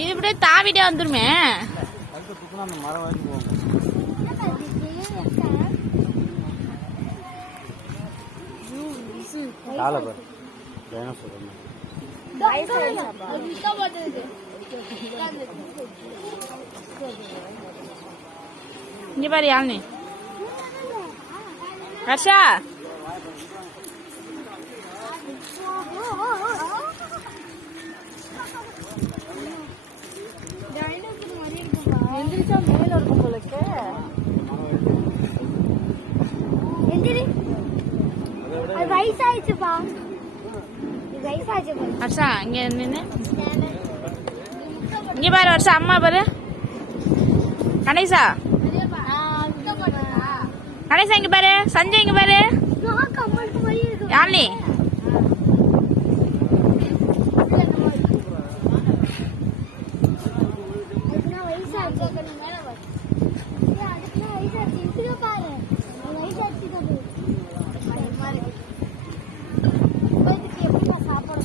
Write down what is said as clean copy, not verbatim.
இது இப்படியே தாவிட்டே வந்துருமே. இங்க பாரு யாழ்னி ஹர்ஷா. எந்திரிச்சா மேல இருக்கும் போலக்கு. எந்திரி, அது வயசாயிடுச்சுப்பா. வயசாயிடுச்சு. ஹர்ஷா இங்க நின்னு இங்க பாரு. ஹர்ஷா அம்மா பாரு. கணேசா கணேசா இங்க பாரு. சஞ்சய் இங்க பாரு. யாழ்னி சாப்பாடு